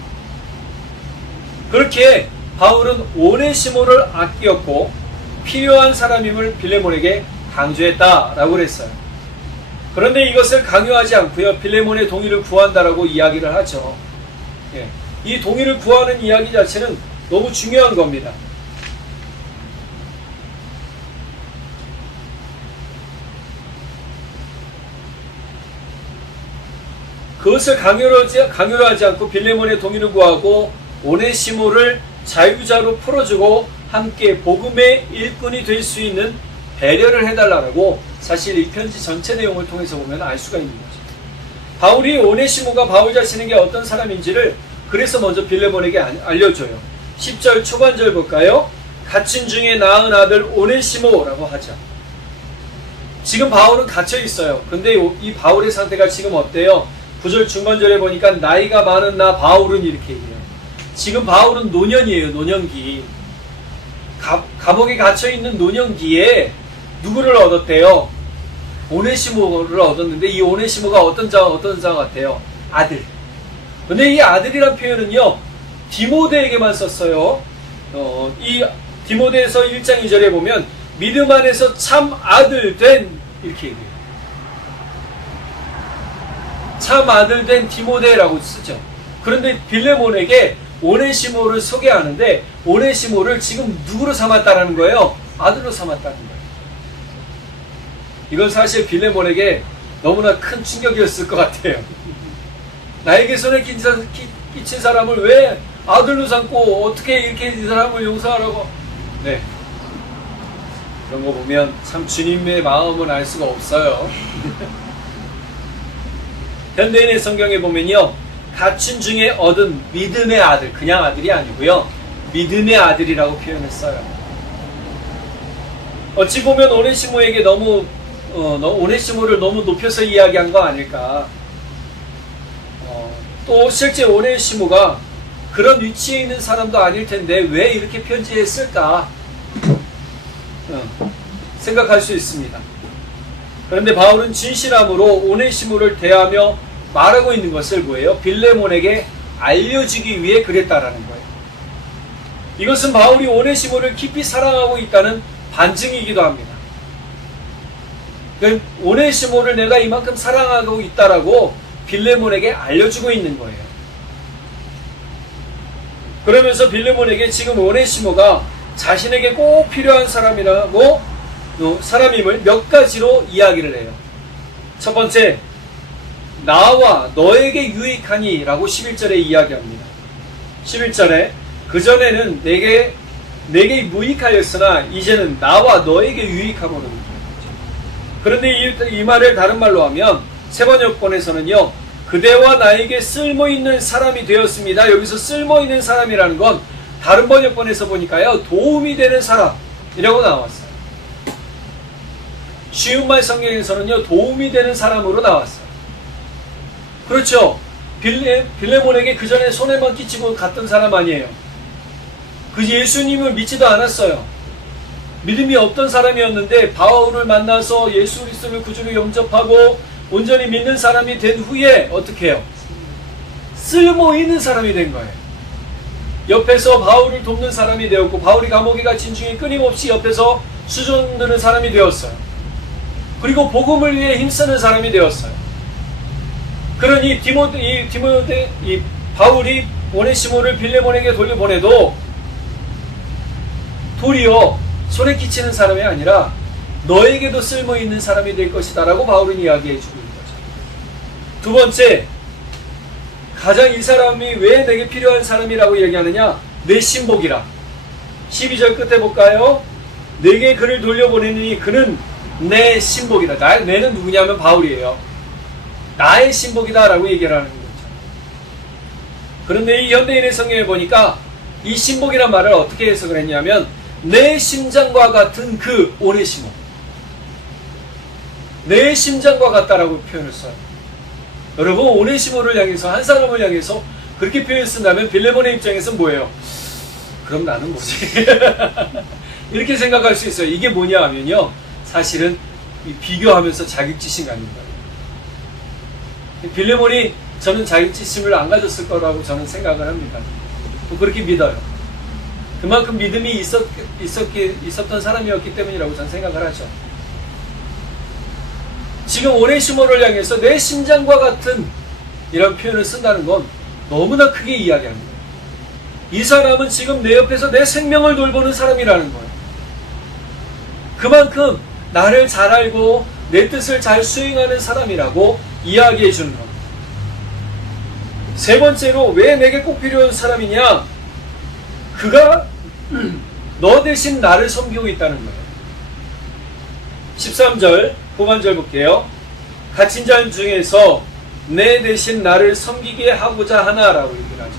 그렇게 바울은 오네시모를 아꼈고 필요한 사람임을 빌레몬에게 강조했다라고 그랬어요. 그런데 이것을 강요하지 않고요, 빌레몬의 동의를 구한다라고 이야기를 하죠. 이 동의를 구하는 이야기 자체는 너무 중요한 겁니다. 그것을 강요를 하지 않고 빌레몬의 동의를 구하고 오네시모를 자유자로 풀어주고 함께 복음의 일꾼이 될 수 있는 배려를 해달라고 사실 이 편지 전체 내용을 통해서 보면 알 수가 있는 거죠. 바울이 오네시모가 바울 자신에게 어떤 사람인지를 그래서 먼저 빌레몬에게 알려줘요. 10절 초반절 볼까요? 갇힌 중에 낳은 아들 오네시모라고 하죠. 지금 바울은 갇혀 있어요. 근데 이 바울의 상태가 지금 어때요? 9절 중반절에 보니까 나이가 많은 나 바울은 이렇게 얘기해요. 지금 바울은 노년이에요. 노년기. 감옥에 갇혀있는 노년기에 누구를 얻었대요? 오네시모를 얻었는데, 이 오네시모가 어떤 자 같아요? 아들. 근데 이 아들이란 표현은요, 디모데에게만 썼어요. 이 디모데에서 1장 2절에 보면 믿음 안에서 참 아들 된, 이렇게 얘기해요. 참 아들 된 디모데라고 쓰죠. 그런데 빌레몬에게 오네시모를 소개하는데 오네시모를 지금 누구로 삼았다라는 거예요? 아들로 삼았다는 거예요. 이건 사실 빌레몬에게 너무나 큰 충격이었을 것 같아요. 나에게 손에 끼친 사람을 왜 아들로 삼고 어떻게 이렇게 이 사람을 용서하라고. 네, 그런 거 보면 참 주님의 마음은 알 수가 없어요. 현대인의 성경에 보면요, 갇힌 중에 얻은 믿음의 아들, 그냥 아들이 아니고요, 믿음의 아들이라고 표현했어요. 어찌 보면 오네시모에게 오네시모를 너무 높여서 이야기한 거 아닐까. 또 실제 오네시모가 그런 위치에 있는 사람도 아닐 텐데 왜 이렇게 편지했을까 생각할 수 있습니다. 그런데 바울은 진실함으로 오네시모를 대하며 말하고 있는 것을 뭐예요? 빌레몬에게 알려주기 위해 그랬다라는 거예요. 이것은 바울이 오네시모를 깊이 사랑하고 있다는 반증이기도 합니다. 오네시모를 내가 이만큼 사랑하고 있다라고 빌레몬에게 알려주고 있는 거예요. 그러면서 빌레몬에게 지금 오네시모가 자신에게 꼭 필요한 사람임을 몇 가지로 이야기를 해요. 첫 번째, 나와 너에게 유익하니 라고 11절에 이야기합니다. 11절에 그전에는 내게 무익하였으나 이제는 나와 너에게 유익하거든. 그런데 이 말을 다른 말로 하면 세번역본에서는요, 그대와 나에게 쓸모있는 사람이 되었습니다. 여기서 쓸모있는 사람이라는 건 다른 번역본에서 보니까요, 도움이 되는 사람이라고 나왔어요. 쉬운 말 성경에서는요, 도움이 되는 사람으로 나왔어요. 그렇죠. 빌레몬에게 그 전에 손해만 끼치고 갔던 사람 아니에요. 그 예수님을 믿지도 않았어요. 믿음이 없던 사람이었는데 바울을 만나서 예수 그리스도를 구주로 영접하고 온전히 믿는 사람이 된 후에 어떻게 해요? 쓸모있는 사람이 된 거예요. 옆에서 바울을 돕는 사람이 되었고, 바울이 감옥에 갇힌 중에 끊임없이 옆에서 수종 드는 사람이 되었어요. 그리고 복음을 위해 힘쓰는 사람이 되었어요. 그러니 바울이 오네시모를 빌레몬에게 돌려보내도 도리어 손에 끼치는 사람이 아니라 너에게도 쓸모있는 사람이 될 것이다 라고 바울은 이야기해주고 있는 거죠. 두 번째, 가장 이 사람이 왜 내게 필요한 사람이라고 얘기하느냐? 내 신복이라. 12절 끝에 볼까요? 내게 그를 돌려보내니 그는 내 신복이다. 내는 누구냐면 바울이에요. 나의 신복이다 라고 얘기를 하는 거죠. 그런데 이 현대인의 성경에 보니까 이 신복이란 말을 어떻게 해석을 했냐면 내 심장과 같은 그 오네시모, 내 심장과 같다라고 표현을 써요. 여러분, 오네시모를 향해서, 한 사람을 향해서 그렇게 표현을 쓴다면 빌레몬의 입장에서는 뭐예요? 그럼 나는 뭐지? 이렇게 생각할 수 있어요. 이게 뭐냐 하면요, 사실은 비교하면서 자격지심이 아닙니다. 빌레몬이 저는 자격지심을 안 가졌을 거라고 저는 생각을 합니다. 그렇게 믿어요. 그만큼 믿음이 있었던 사람이었기 때문이라고 저는 생각을 하죠. 지금 오네시모를 향해서 내 심장과 같은 이런 표현을 쓴다는 건 너무나 크게 이야기합니다. 이 사람은 지금 내 옆에서 내 생명을 돌보는 사람이라는 거예요. 그만큼 나를 잘 알고 내 뜻을 잘 수행하는 사람이라고 이야기해 주는 겁니다. 세 번째로 왜 내게 꼭 필요한 사람이냐? 그가 너 대신 나를 섬기고 있다는 거예요. 13절 후반절 볼게요. 갇힌 자 중에서 내 대신 나를 섬기게 하고자 하나라고 얘기를 하죠.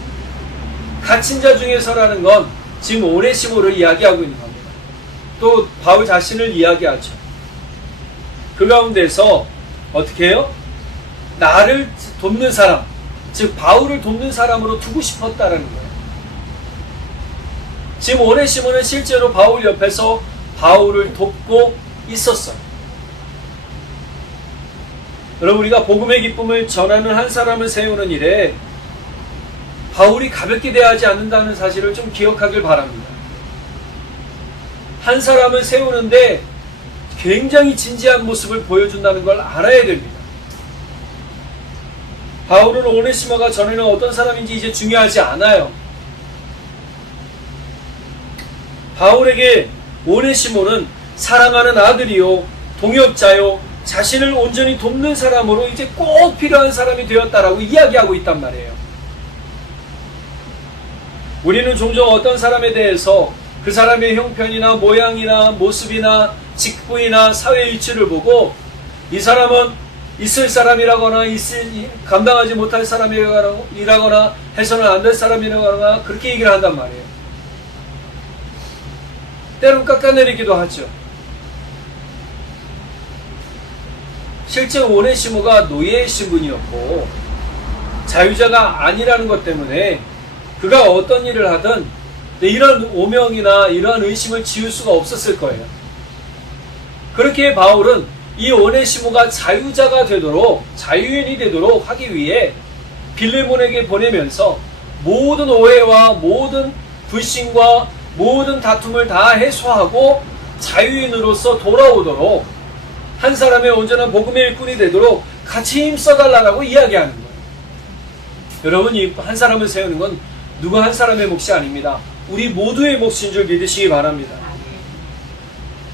갇힌 자 중에서라는 건 지금 오네시모를 이야기하고 있는 겁니다. 또 바울 자신을 이야기하죠. 그 가운데서 어떻게 해요? 나를 돕는 사람, 즉 바울을 돕는 사람으로 두고 싶었다라는 거예요. 지금 오네시모는 실제로 바울 옆에서 바울을 돕고 있었어요. 여러분, 우리가 복음의 기쁨을 전하는 한 사람을 세우는 일에 바울이 가볍게 대하지 않는다는 사실을 좀 기억하길 바랍니다. 한 사람을 세우는데 굉장히 진지한 모습을 보여준다는 걸 알아야 됩니다. 바울은 오네시모가 전에는 어떤 사람인지 이제 중요하지 않아요. 바울에게 오네시모는 사랑하는 아들이요, 동역자요, 자신을 온전히 돕는 사람으로 이제 꼭 필요한 사람이 되었다라고 이야기하고 있단 말이에요. 우리는 종종 어떤 사람에 대해서 그 사람의 형편이나 모양이나 모습이나 직분이나 사회 위치를 보고 이 사람은 있을 사람이라거나 감당하지 못할 사람이라거나 해서는 안 될 사람이라거나 그렇게 얘기를 한단 말이에요. 때론 깎아내리기도 하죠. 실제 오네시모가 노예의 신분이었고 자유자가 아니라는 것 때문에 그가 어떤 일을 하든 이런 오명이나 이러한 의심을 지울 수가 없었을 거예요. 그렇게 바울은 이 오네시모가 자유자가 되도록, 자유인이 되도록 하기 위해 빌레몬에게 보내면서 모든 오해와 모든 불신과 모든 다툼을 다 해소하고 자유인으로서 돌아오도록, 한 사람의 온전한 복음의 일꾼이 되도록 같이 힘써달라고 이야기하는 거예요. 여러분, 이 한 사람을 세우는 건 누구 한 사람의 몫이 아닙니다. 우리 모두의 몫인 줄 믿으시기 바랍니다.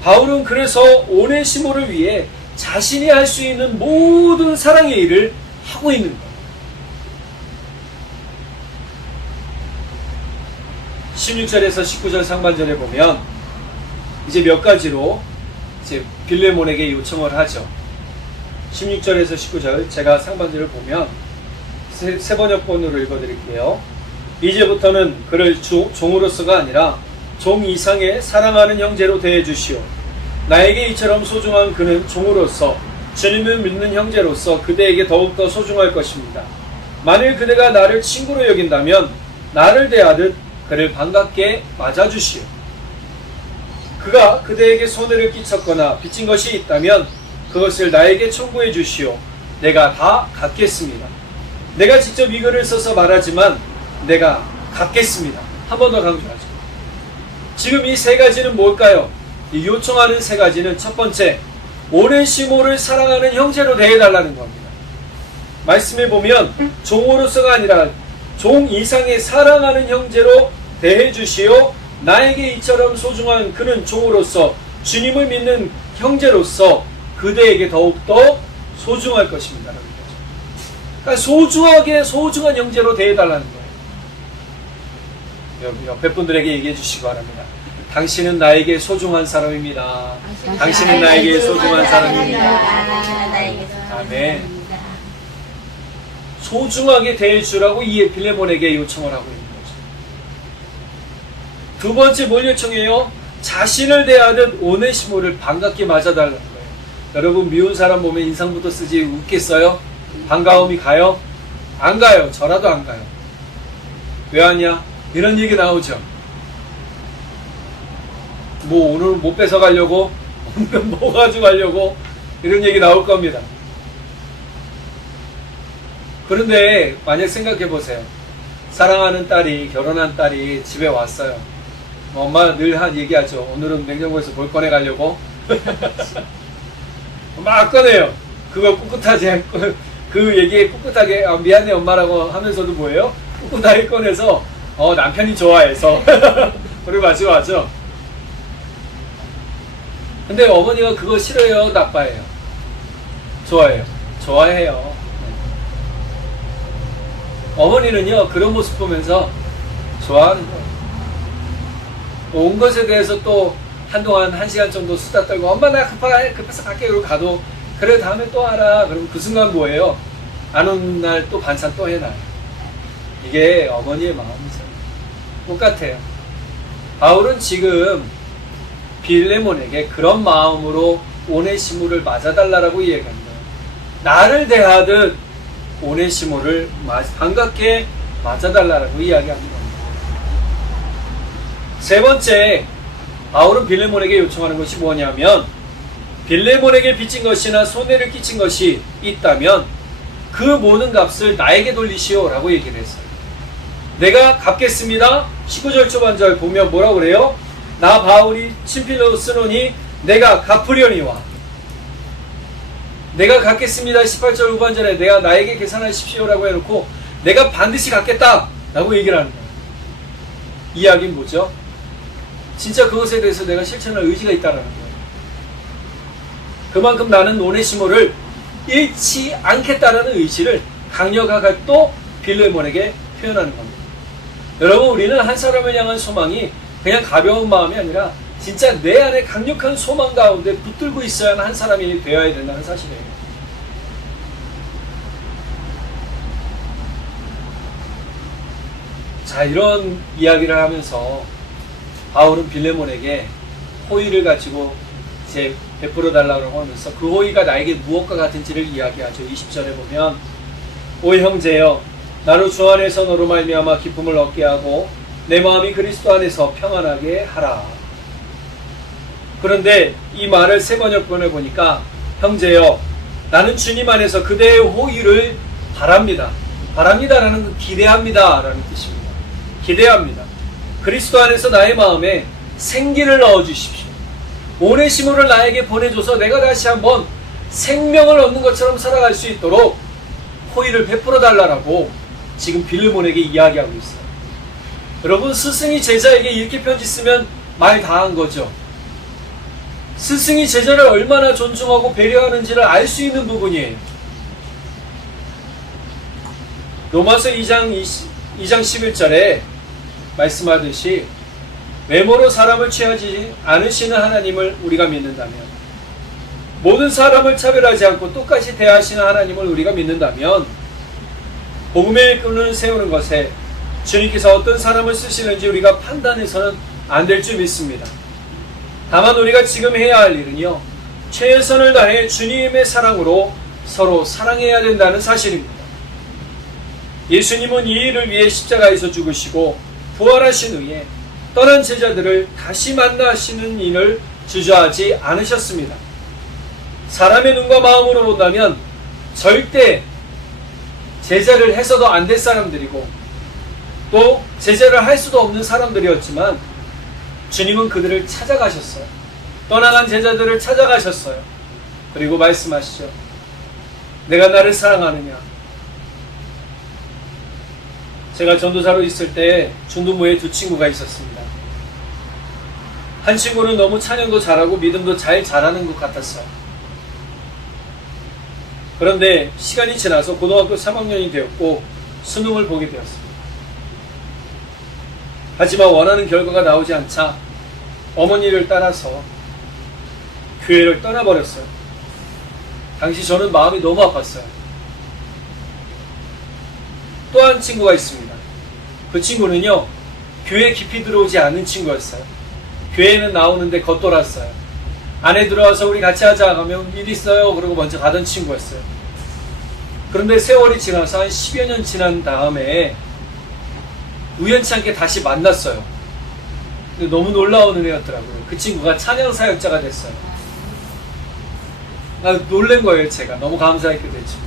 바울은 그래서 오네시모를 위해 자신이 할 수 있는 모든 사랑의 일을 하고 있는 거예요. 16절에서 19절 상반절에 보면 이제 몇 가지로 이제 빌레몬에게 요청을 하죠. 16절에서 19절 제가 상반절을 보면 세 번역본으로 읽어드릴게요. 이제부터는 그를 종으로서가 아니라 종 이상의 사랑하는 형제로 대해주시오. 나에게 이처럼 소중한 그는 종으로서, 주님을 믿는 형제로서 그대에게 더욱더 소중할 것입니다. 만일 그대가 나를 친구로 여긴다면 나를 대하듯 그를 반갑게 맞아주시오. 그가 그대에게 손해를 끼쳤거나 빚진 것이 있다면 그것을 나에게 청구해 주시오. 내가 다 갚겠습니다. 내가 직접 이 글을 써서 말하지만 내가 갚겠습니다. 한 번 더 강조하죠. 지금 이 세 가지는 뭘까요? 이 요청하는 세 가지는 첫 번째, 오네시모를 사랑하는 형제로 대해달라는 겁니다. 말씀에 보면 종으로서가 아니라 종 이상의 사랑하는 형제로 대해주시오. 나에게 이처럼 소중한 그는 종으로서, 주님을 믿는 형제로서 그대에게 더욱더 소중할 것입니다. 그러니까 소중한 형제로 대해달라는 거예요. 옆에 분들에게 얘기해 주시기 바랍니다. 당신은 나에게 소중한 사람입니다. 당신은 나에게 소중한 사람입니다. 아멘. 소중하게 대해주라고 이 빌레몬에게 요청을 하고 있는 거죠. 두 번째 뭘 요청해요? 자신을 대하듯 오네시모를 반갑게 맞아달라는 거예요. 여러분, 미운 사람 보면 인상부터 쓰지 웃겠어요? 반가움이 가요? 안 가요. 저라도 안 가요. 왜 하냐? 이런 얘기 나오죠. 뭐 오늘 못 뺏어가려고, 오늘 뭐 가져가려고, 이런 얘기 나올 겁니다. 그런데 만약 생각해 보세요. 사랑하는 딸이, 결혼한 딸이 집에 왔어요. 엄마 늘 한 얘기하죠. 오늘은 냉장고에서 뭘 꺼내 가려고? 막 꺼내요. 그거 꿋꿋하지 않고, 그 얘기에 꿋꿋하게 미안해 엄마라고 하면서도 뭐예요? 꿋꿋하게 꺼내서 남편이 좋아해서 그리고 가져가죠. 근데 어머니가 그거 싫어요? 나빠해요? 좋아해요? 좋아해요. 어머니는요, 그런 모습 보면서 좋아하는 거예요. 온 것에 대해서 또 한동안 1시간 정도 수다 떨고, 엄마 나 급해서 갈게. 그러고 가도, 그래 다음에 또 하라. 그러면 그 순간 뭐예요? 안 오는 날 또 반찬 또 해놔요. 이게 어머니의 마음이죠. 똑같아요. 바울은 지금 빌레몬에게 그런 마음으로 오네시모를 맞아달라고 이야기합니다. 나를 대하듯 오네시모를 반갑게 맞아달라고 이야기합니다. 세 번째, 바울은 빌레몬에게 요청하는 것이 뭐냐면, 빌레몬에게 빚진 것이나 손해를 끼친 것이 있다면 그 모든 값을 나에게 돌리시오 라고 얘기를 했어요. 내가 갚겠습니다. 19절 초반절 보면 뭐라고 그래요? 나 바울이 친필로 쓰노니 내가 갚으려니와. 내가 갚겠습니다. 18절 후반절에 내가 나에게 계산하십시오 라고 해놓고 내가 반드시 갚겠다 라고 얘기를 하는 거예요. 이야기는 뭐죠? 진짜 그것에 대해서 내가 실천할 의지가 있다는 거예요. 그만큼 나는 오네시모를 잃지 않겠다라는 의지를 강력하게 또 빌레몬에게 표현하는 겁니다. 여러분, 우리는 한 사람을 향한 소망이 그냥 가벼운 마음이 아니라 진짜 내 안에 강력한 소망 가운데 붙들고 있어야 하는 한 사람이 되어야 된다는 사실이에요. 자, 이런 이야기를 하면서 바울은 빌레몬에게 호의를 가지고 이제 베풀어 달라고 하면서 그 호의가 나에게 무엇과 같은지를 이야기하죠. 20절에 보면 오 형제여, 나로 주 안에서 너로 말미암아 기쁨을 얻게 하고 내 마음이 그리스도 안에서 평안하게 하라. 그런데 이 말을 세 번역본에 보니까 형제여 나는 주님 안에서 그대의 호의를 바랍니다. 바랍니다라는 건 기대합니다 라는 뜻입니다. 기대합니다. 그리스도 안에서 나의 마음에 생기를 넣어주십시오. 오네시모를 나에게 보내줘서 내가 다시 한번 생명을 얻는 것처럼 살아갈 수 있도록 호의를 베풀어 달라고 지금 빌레몬에게 이야기하고 있어요. 여러분, 스승이 제자에게 이렇게 편지 쓰면 말 다 한 거죠. 스승이 제자를 얼마나 존중하고 배려하는지를 알 수 있는 부분이에요. 로마서 2장 11절에 말씀하듯이 외모로 사람을 취하지 않으시는 하나님을 우리가 믿는다면, 모든 사람을 차별하지 않고 똑같이 대하시는 하나님을 우리가 믿는다면 복음의 끈을 세우는 것에 주님께서 어떤 사람을 쓰시는지 우리가 판단해서는 안 될 줄 믿습니다. 다만 우리가 지금 해야 할 일은요, 최선을 다해 주님의 사랑으로 서로 사랑해야 된다는 사실입니다. 예수님은 이 일을 위해 십자가에서 죽으시고 부활하신 후에 떠난 제자들을 다시 만나시는 일을 주저하지 않으셨습니다. 사람의 눈과 마음으로 본다면 절대 제자를 해서도 안 될 사람들이고 또 제자를 할 수도 없는 사람들이었지만 주님은 그들을 찾아가셨어요. 떠나간 제자들을 찾아가셨어요. 그리고 말씀하시죠. 내가 나를 사랑하느냐. 제가 전도사로 있을 때 중도부에 두 친구가 있었습니다. 한 친구는 너무 찬양도 잘하고 믿음도 잘 자라는 것 같았어요. 그런데 시간이 지나서 고등학교 3학년이 되었고 수능을 보게 되었습니다. 하지만 원하는 결과가 나오지 않자 어머니를 따라서 교회를 떠나버렸어요. 당시 저는 마음이 너무 아팠어요. 또 한 친구가 있습니다. 그 친구는요, 교회에 깊이 들어오지 않은 친구였어요. 교회는 나오는데 겉돌았어요. 안에 들어와서 우리 같이 하자 하면 일 있어요 그러고 먼저 가던 친구였어요. 그런데 세월이 지나서 한 10여 년 지난 다음에 우연치 않게 다시 만났어요. 근데 너무 놀라운 은혜였더라고요. 그 친구가 찬양 사역자가 됐어요. 놀란 거예요. 제가 너무 감사했게 됐죠.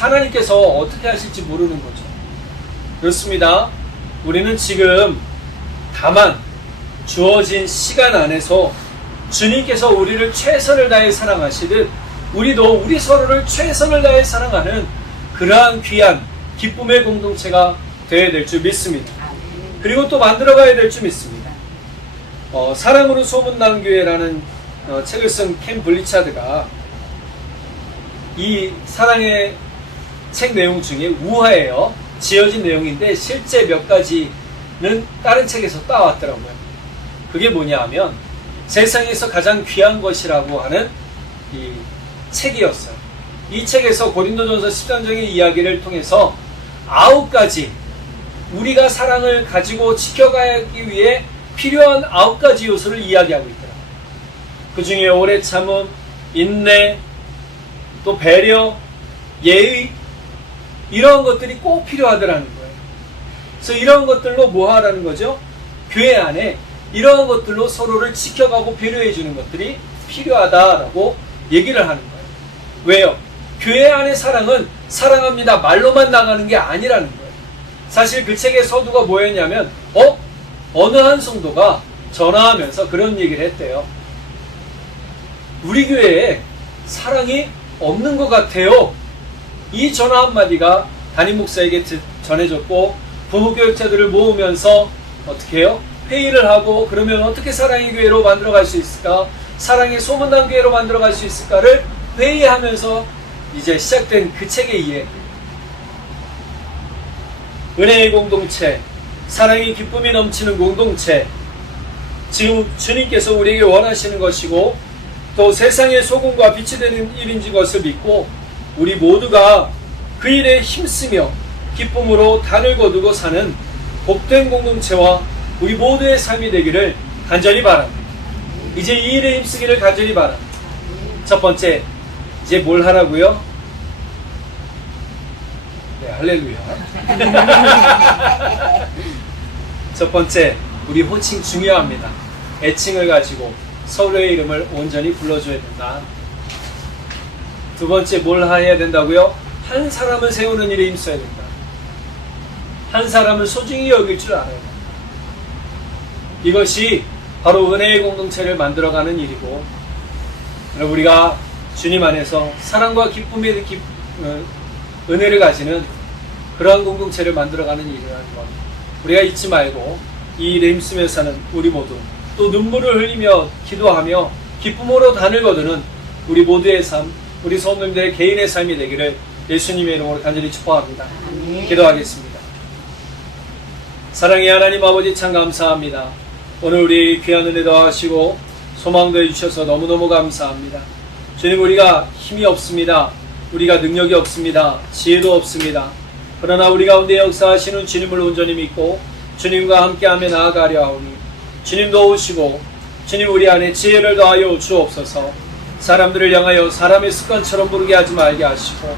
하나님께서 어떻게 하실지 모르는 거죠. 그렇습니다. 우리는 지금 다만 주어진 시간 안에서 주님께서 우리를 최선을 다해 사랑하시듯 우리도 우리 서로를 최선을 다해 사랑하는 그러한 귀한 기쁨의 공동체가 되어야 될 줄 믿습니다. 그리고 또 만들어가야 될 줄 믿습니다. 사랑으로 소문난 교회라는 책을 쓴 켄 블리차드가 이 사랑의 책 내용 중에 우화예요. 지어진 내용인데 실제 몇 가지는 다른 책에서 따왔더라고요. 그게 뭐냐 하면 세상에서 가장 귀한 것이라고 하는 이 책이었어요. 이 책에서 고린도전서 10장의 이야기를 통해서 9가지 우리가 사랑을 가지고 지켜가기 위해 필요한 9가지 요소를 이야기하고 있더라고요. 그 중에 오래 참음, 인내, 또 배려, 예의, 이런 것들이 꼭 필요하더라는 거예요. 그래서 이런 것들로 뭐 하라는 거죠? 교회 안에 이런 것들로 서로를 지켜가고 배려해 주는 것들이 필요하다라고 얘기를 하는 거예요. 왜요? 교회 안의 사랑은 사랑합니다 말로만 나가는 게 아니라는 거예요. 사실 그 책의 서두가 뭐였냐면 어느 한 성도가 전화하면서 그런 얘기를 했대요. 우리 교회에 사랑이 없는 것 같아요. 이 전화 한마디가 담임 목사에게 전해졌고 부모교육자들을 모으면서 어떻게 해요? 회의를 하고 그러면 어떻게 사랑의 교회로 만들어갈 수 있을까? 사랑의 소문난 교회로 만들어갈 수 있을까를 회의하면서 이제 시작된 그 책에 의해 은혜의 공동체, 사랑의 기쁨이 넘치는 공동체, 지금 주님께서 우리에게 원하시는 것이고 또 세상의 소금과 빛이 되는 일인 것을 믿고 우리 모두가 그 일에 힘쓰며 기쁨으로 단을 거두고 사는 복된 공동체와 우리 모두의 삶이 되기를 간절히 바랍니다. 이제 이 일에 힘쓰기를 간절히 바랍니다. 첫 번째, 이제 뭘 하라고요? 할렐루야. 첫 번째, 우리 호칭 중요합니다. 애칭을 가지고 서로의 이름을 온전히 불러줘야 된다. 두 번째, 뭘 해야 된다고요? 한 사람을 세우는 일에 힘써야 된다. 한 사람을 소중히 여길 줄 알아야 된다. 이것이 바로 은혜의 공동체를 만들어가는 일이고, 우리가 주님 안에서 사랑과 기쁨의 은혜를 가지는 그러한 공동체를 만들어가는 일이라는 것, 우리가 잊지 말고 이 일에 힘쓰면서는 우리 모두 또 눈물을 흘리며 기도하며 기쁨으로 단을 거두는 우리 모두의 삶, 우리 성도님들의 개인의 삶이 되기를 예수님의 이름으로 간절히 축복합니다. 기도하겠습니다. 사랑의 하나님 아버지, 참 감사합니다. 오늘 우리 귀한 은혜 더하시고 소망도 해주셔서 너무너무 감사합니다. 주님, 우리가 힘이 없습니다. 우리가 능력이 없습니다. 지혜도 없습니다. 그러나 우리 가운데 역사하시는 주님을 온전히 믿고 주님과 함께하며 나아가려 하오니 주님 도우시고 주님 우리 안에 지혜를 더하여 주옵소서. 사람들을 향하여 사람의 습관처럼 부르게 하지 말게 하시고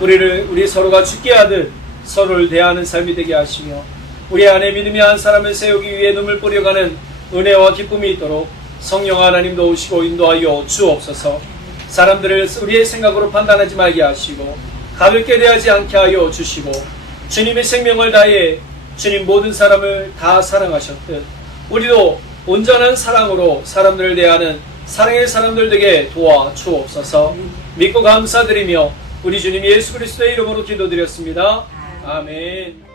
우리 서로가 죽게 하듯 서로를 대하는 삶이 되게 하시며 우리 안에 믿음의 한 사람을 세우기 위해 눈물 뿌려가는 은혜와 기쁨이 있도록 성령 하나님 도우시고 인도하여 주옵소서. 사람들을 우리의 생각으로 판단하지 말게 하시고 가볍게 대하지 않게 하여 주시고 주님의 생명을 다해 주님 모든 사람을 다 사랑하셨듯 우리도 온전한 사랑으로 사람들을 대하는 사랑의 사람들 되게 도와 주옵소서. 믿고 감사드리며 우리 주님 예수 그리스도의 이름으로 기도드렸습니다. 아멘.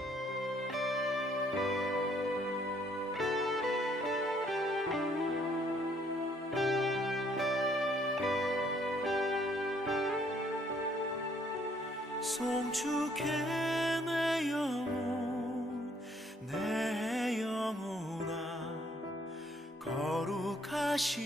송축해 내 영혼아 거룩하시